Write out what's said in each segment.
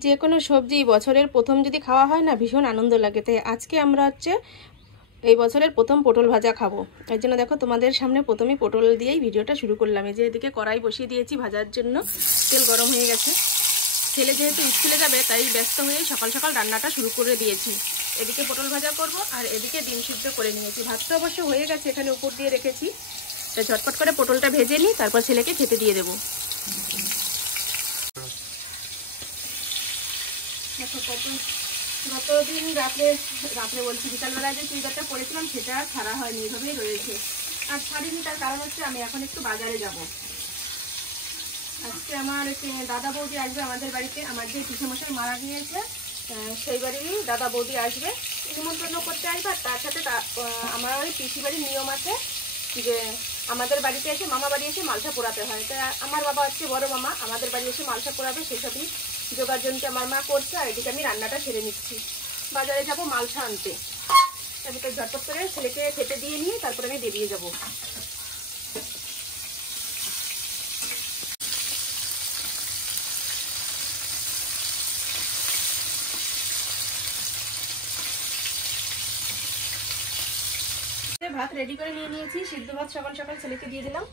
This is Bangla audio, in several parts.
যে কোনো সবজি বছরের প্রথম যদি খাওয়া হয় না ভীষণ আনন্দ লাগে। তাই আজকে আমরা এই বছরের প্রথম পটল ভাজা খাবো। এর জন্য দেখো তোমাদের সামনে প্রথমেই পটল দিয়েই ভিডিওটা শুরু করলাম। এই যে এদিকে কড়াই বসিয়ে দিয়েছি ভাজার জন্য, তেল গরম হয়ে গেছে। ছেলে যেহেতু স্কুলে যাবে তাই ব্যস্ত হয়েই সকাল সকাল রান্নাটা শুরু করে দিয়েছি। এদিকে পটল ভাজা করব আর এদিকে ডিম সিদ্ধ করে নিয়েছি। ভাতটা অবশ্য হয়ে গেছে, এখানে উপর দিয়ে রেখেছি। তাই ঝটপট করে পটলটা ভেজে নিই, তারপর ছেলেকে খেতে দিয়ে দেবো। গতদিন রাত্রে বলছি বিকালবেলায় যে চুড়িদারটা পরেছিলাম সেটা আর ছাড়া হয়নি, এইভাবেই রয়েছে। আর ছাড়িনি তার কারণ হচ্ছে আমি এখন একটু বাজারে যাব। আজকে আমার দাদা বৌদি আসবে আমাদের বাড়িতে। আমার যে পিসেমশাই মারা গিয়েছে সেই বাড়িরই দাদা বৌদি আসবে, নিমন্ত্রণ করতে আসবে। আর তার সাথে আমার ওই পিসি বাড়ির নিয়ম আছে যে আমাদের বাড়িতে এসে মামা বাড়ি এসে মালসা পোড়াতে হয়। তাই আমার বাবা হচ্ছে বড় মামা, আমাদের বাড়ি এসে মালসা পোড়াবে, সেসবই জোগাড় জন্য আমার মা করছে। আর এদিকে আমি রান্নাটা সেরে নিচ্ছি। বাজারে যাব মালসা আনতে। আমি তো ঝটপট করে ছেলেকে খেতে দিয়ে নিয়ে তারপরে আমি বেরিয়ে যাব। ভাত রেডি করে নিয়ে নিয়েছি, সিদ্ধ ভাত সকাল সকাল ছেলেকে দিয়ে দিলাম।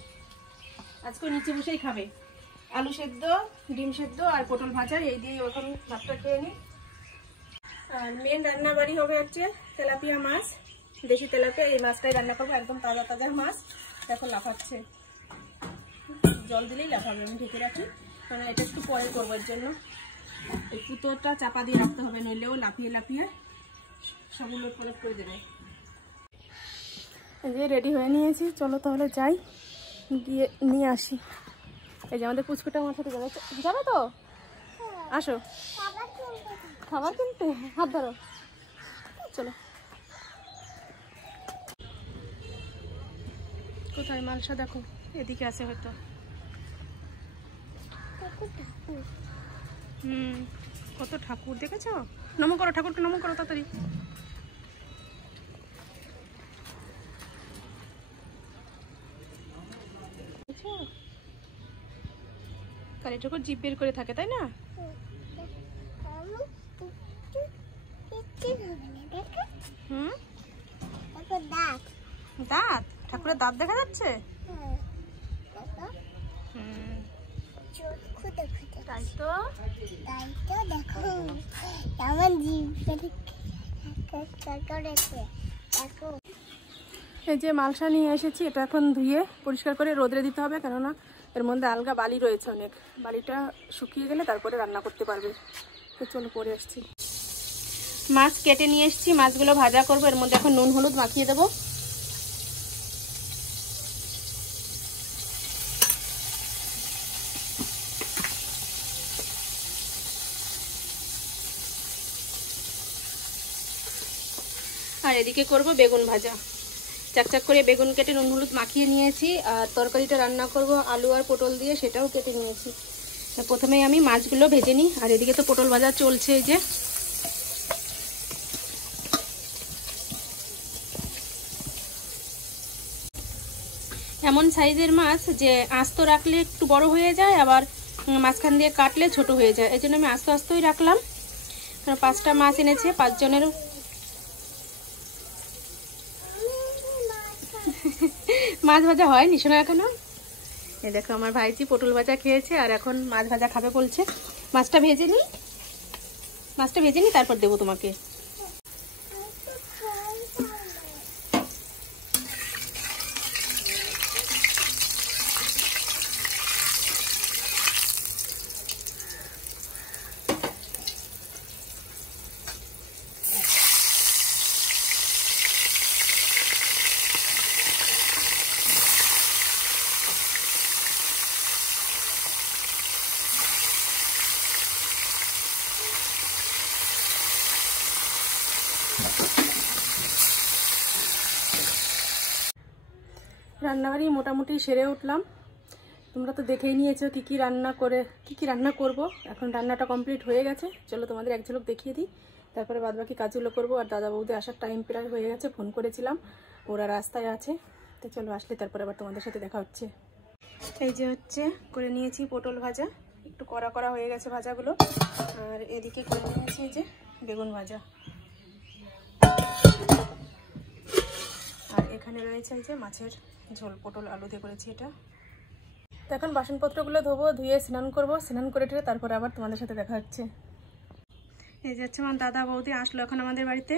আজকে নিচে বসেই খাবে। আলু সেদ্ধ, ডিম সেদ্ধ আর পটল ভাজা, এই দিয়ে এখন ভাতটা খেয়ে নিই। আর মেন রান্না বাড়ি হবে হচ্ছে তেলাপিয়া মাছ, দেশি তেলাপিয়া। এই মাছটাই রান্না করবো, একদম তাজা তাজা মাছ। এখন লাফাচ্ছে, জল দিলেই লাফাবে। আমি ঢেকে রাখি, কারণ এটা একটু পরে করবো। এর জন্য এই পুতোটা চাপা দিয়ে রাখতে হবে, নইলেও লাফিয়ে লাফিয়ে সব উলট পালট করে দেবে। এই যে রেডি হয়ে নিয়েছি, চলো তাহলে যাই, গিয়ে নিয়ে আসি। এই যে আমাদের পুচকুটা আমার সাথে যাবে তো, আসো খাবার কিনতে, হাত ধরো, চলো। কোথায় মালসা? দেখো এদিকে আছে হয়তো। কত ঠাকুর দেখেছো? নমো করো, ঠাকুরকে নমো করো তাড়াতাড়ি। কালীটা করে জিভ বের করে থাকে, তাই না? দাঁত, ঠাকুরের দাঁত দেখা যাচ্ছে। তাই তো, দেখো এই যে মালসা নিয়ে এসেছি, এটা এখন ধুয়ে পরিষ্কার করে রোদে দিতে হবে, কেননা এর মধ্যে আলগা বালি রয়েছে অনেক। বালিটা শুকিয়ে গেলে তারপরে রান্না করতে পারবে। তো চলো পরে আসছি। মাছ কেটে নিয়ে এসেছি, মাছগুলো ভাজা করবো। এর মধ্যে এখন নুন হলুদ মাখিয়ে দেবো। আর এদিকে করব বেগুন ভাজা। চাকচাক করে বেগুন কেটে নুন হলুদ মাখিয়ে নিয়েছি। আর তরকারিটা রান্না করব আলু আর পটল দিয়ে, সেটাও কেটে নিয়েছি। প্রথমেই আমি মাছগুলো ভেজে নিই। আর এদিকে তো পটল ভাজা চলছে। এই যে এমন সাইজের মাছ যে আস্ত রাখলে একটু বড় হয়ে যায়, আবার মাঝখান দিয়ে কাটলে ছোট হয়ে যায়। এই জন্য আমি আস্তে আস্তেই রাখলাম। 5টা মাছ এনেছে, 5 জনের। মাছ ভাজা হয়নি শোনা এখনো। এই দেখো আমার ভাইজি পটল ভাজা খেয়েছে আর এখন মাছ ভাজা খাবে বলছে। মাছটা ভেজে নিই, তারপর দেবো তোমাকে। রান্নাবাড়ি মোটামুটি সেরে উঠলাম। তোমরা তো দেখেই নিয়েছো কি কি রান্না করব। এখন রান্নাটা কমপ্লিট হয়ে গেছে। চলো তোমাদের এক ঝলক দেখিয়ে দিই, তারপরে বাদবাকি কাজগুলো করবো। আর দাদা বৌদি আসার টাইম প্রায় হয়ে গেছে, ফোন করেছিলাম, ওরা রাস্তায় আছে। তো চলো আসলে তারপরে আবার তোমাদের সাথে দেখা হচ্ছে। এই যে করে নিয়েছি পটল ভাজা। একটু কড়া কড়া হয়ে গেছে ভাজাগুলো। আর এদিকে করে নিয়েছি এই যে বেগুন ভাজা, আর এখানে রয়েছে এই যে মাছের ঝোল, পটল আলু দিয়ে করেছি এটা। তো এখন বাসনপত্রগুলো ধোবো, ধুয়ে স্নান করবো, স্নান করে টেরে তারপরে আবার তোমাদের সাথে দেখা হচ্ছে। এই যে হচ্ছে আমার দাদা বৌদি আসলো এখন আমাদের বাড়িতে।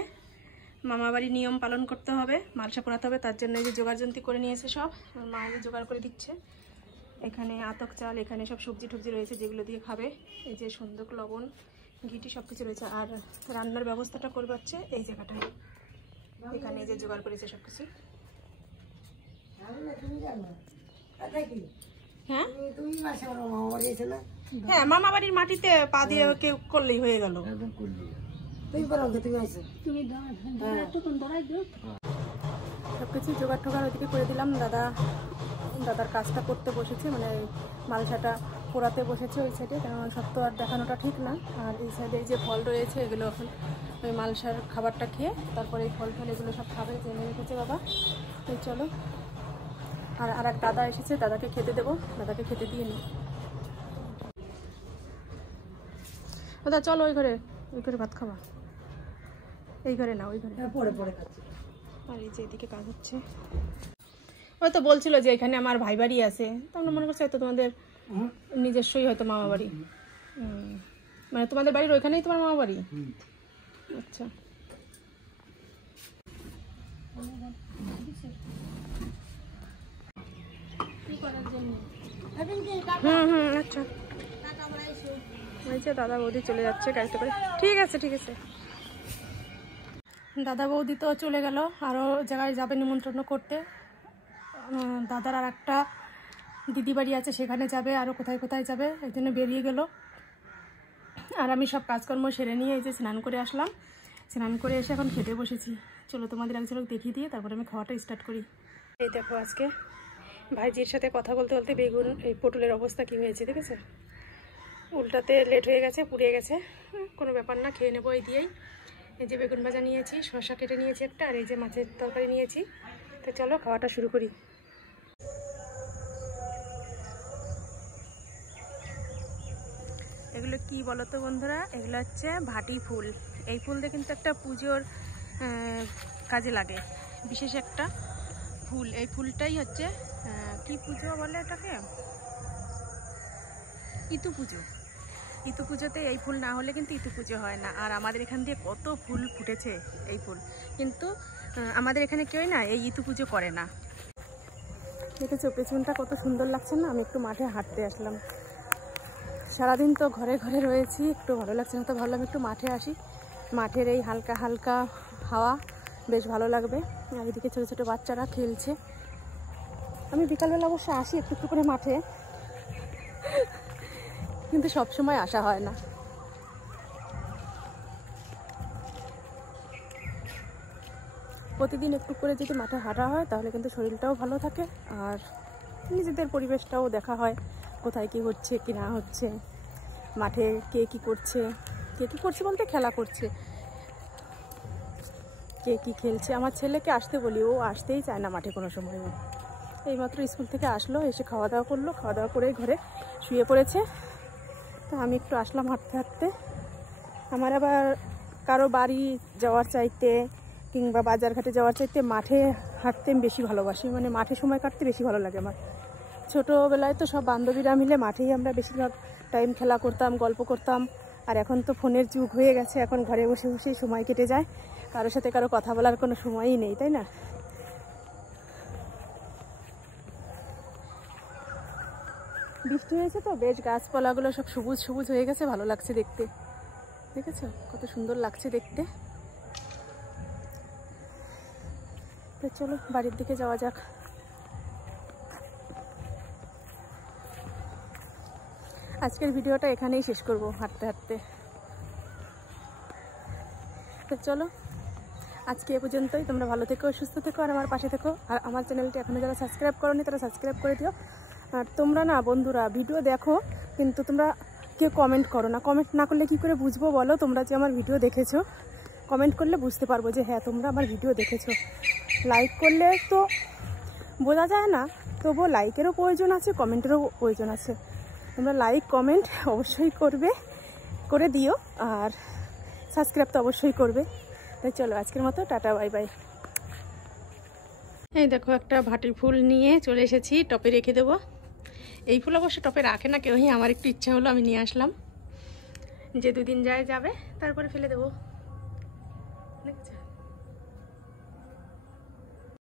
মামা বাড়ির নিয়ম পালন করতে হবে, মালসা পোড়াতে হবে, তার জন্য এই যে জোগাড়যন্ত্রী করে নিয়েছে সব, মা জোগাড় করে দিচ্ছে। এখানে আতক চাল, এখানে সব সবজি টবজি রয়েছে যেগুলো দিয়ে খাবে, এই যে সন্দক, লবণ, ঘিটি সব কিছু রয়েছে। আর রান্নার ব্যবস্থাটা করবে হচ্ছে এই জায়গাটায়, এখানে এই যে জোগাড় করেছে সব কিছু। হ্যাঁ হ্যাঁ, মামা বাড়ির মাটিতে পা দিয়ে কেউ করলেই হয়ে গেল। সবকিছু জোগাড় টোগাড় ওইদিকে করে দিলাম। দাদার কাজটা করতে বসেছে, মানে মালসাটা পোড়াতে বসেছে ওই সাইডে, কারণ সব তো আর দেখানোটা ঠিক না। আর এই সাইডে যে ফল রয়েছে এগুলো এখন ওই মালসার খাবারটা খেয়ে তারপরে এই ফল ফল এগুলো সব খাবে, জেনে রেখেছে বাবা। তো চলো, আর এক দাদা এসেছে, দাদাকে খেতে দেবো, দাদাকে খেতে দিয়ে নিই। দাদা চলো ওই ঘরে ভাত খাবা, এই ঘরে না ওই ঘরে পরে পরে খাচ্ছি। আর এই যে এদিকে কাজ হচ্ছে, ওই তো বলছিল যে এখানে আমার ভাই বাড়ি আছে, তো আমরা মনে করছি হয়তো তোমাদের নিজস্বই হয়তো মামা বাড়ি। মানে তোমাদের বাড়ির ওইখানেই তোমার মামা বাড়ি? আচ্ছা। আচ্ছা, ওই যে দাদা বৌদি চলে যাচ্ছে গাড়িতে করে। ঠিক আছে ঠিক আছে। দাদা বৌদি তো চলে গেল, আরও জায়গায় যাবে নিমন্ত্রণ করতে। দাদার আর একটা দিদি বাড়ি আছে, সেখানে যাবে, আরও কোথায় কোথায় যাবে, এই জন্য বেরিয়ে গেল। আর আমি সব কাজকর্ম সেরে নিয়ে এই যে স্নান করে আসলাম, স্নান করে এসে এখন খেতে বসেছি। চলো তোমাদের এক ঝলক দেখিয়ে দিয়ে তারপরে আমি খাওয়াটা স্টার্ট করি। এই দেখো আজকে ভাইজির সাথে কথা বলতে বলতে বেগুন এই পটলের অবস্থা কী হয়েছে দেখেছে, উল্টাতে লেট হয়ে গেছে, পুড়িয়ে গেছে। কোনো ব্যাপার না, খেয়ে নেবো এই দিয়েই। এই যে বেগুন ভাজা নিয়েছি, শসা কেটে নিয়েছি একটা, আর এই যে মাছের তরকারি নিয়েছি। তো চলো খাওয়াটা শুরু করি। এগুলো কি বলো তো বন্ধুরা, এগুলো হচ্ছে ভাটি ফুল। এই ফুল দিয়ে কিন্তু একটা পুজোর কাজে লাগে, বিশেষ একটা ফুল। এই ফুলটাই হচ্ছে কি পুজো বলে এটাকে, ইতু পুজো। ইতু পুজোতে এই ফুল না হলে কিন্তু ইতু পুজো হয় না। আর আমাদের এখান দিয়ে কত ফুল ফুটেছে এই ফুল, কিন্তু আমাদের এখানে কেউই না এই ইতু পুজো করে না। দেখেছো পেছনটা কত সুন্দর লাগছে না? আমি একটু মাঠে হাঁটতে আসলাম, সারাদিন তো ঘরে ঘরে রয়েছি, একটু ভালো লাগছে না, তো ভাবলাম একটু মাঠে আসি। মাঠের এই হালকা হালকা হাওয়া বেশ ভালো লাগবে। আর এদিকে ছোটো ছোটো বাচ্চারা খেলছে। আমি বিকালবেলা অবশ্য আসি একটু একটু করে মাঠে, কিন্তু সব সময় আসা হয় না। প্রতিদিন একটু করে যদি মাঠে হাঁটা হয় তাহলে কিন্তু শরীরটাও ভালো থাকে, আর নিজেদের পরিবেশটাও দেখা হয়, কোথায় কি হচ্ছে কি না হচ্ছে, মাঠে কে কি করছে বলতে খেলা করছে, কে কি খেলছে। আমার ছেলেকে আসতে বলি, ও আসতেই চায় না মাঠে কোনো সময়। এইমাত্র স্কুল থেকে আসলো, এসে খাওয়া দাওয়া করলো, খাওয়া দাওয়া করে ঘরে শুয়ে পড়েছে। তো আমি একটু আসলাম হাঁটতে হাঁটতে। আমার আবার কারো বাড়ি যাওয়ার চাইতে কিংবা বাজারঘাটে যাওয়ার চাইতে মাঠে হাঁটতে আমি বেশি ভালোবাসি, মানে মাঠে সময় কাটতে বেশি ভালো লাগে আমার। ছোটোবেলায় তো সব বান্ধবীরা মিলে মাঠেই আমরা বেশিরভাগ টাইম খেলা করতাম, গল্প করতাম। আর এখন তো ফোনের যুগ হয়ে গেছে, এখন ঘরে বসে বসেই সময় কেটে যায়, কারোর সাথে কারো কথা বলার কোনো সময়ই নেই, তাই না? বৃষ্টি হয়েছে তো বেশ, গাছপালাগুলো সব সবুজ সবুজ হয়ে গেছে, ভালো লাগছে দেখতে। দেখেছো কত সুন্দর লাগছে দেখতে। তো চলো বাড়ির দিকে যাওয়া যাক। আজকের ভিডিওটা এখানেই শেষ করব হাঁটতে হাঁটতে। তো চলো আজকে এ পর্যন্তই। তোমরা ভালো থেকো, সুস্থ থেকো, আর আমার পাশে থেকো। আর আমার চ্যানেলটি এখনও যারা সাবস্ক্রাইব করোনি তারা সাবস্ক্রাইব করে দিও। আর তোমরা না বন্ধুরা ভিডিও দেখো, কিন্তু তোমরা কেউ কমেন্ট করো না। কমেন্ট না করলে কি করে বুঝবো বলো তোমরা যে আমার ভিডিও দেখেছো? কমেন্ট করলে বুঝতে পারবো যে হ্যাঁ তোমরা আমার ভিডিও দেখেছো। লাইক করলে তো বোঝা যায় না, তবুও লাইকেরও প্রয়োজন আছে, কমেন্টেরও প্রয়োজন আছে। তোমরা লাইক কমেন্ট অবশ্যই করে দিও, আর সাবস্ক্রাইব তো অবশ্যই করবে। তাই চলো আজকের মতো টাটা, বাই বাই। এই দেখো একটা ভাটি ফুল নিয়ে চলে এসেছি, টপে রেখে দেবো। এই ফুল অবশ্য টপে রাখে না কেউই, আমার একটু ইচ্ছা হলো আমি নিয়ে আসলাম। যে 2 দিন যাবে তারপরে ফেলে দেবো, দেখেছো।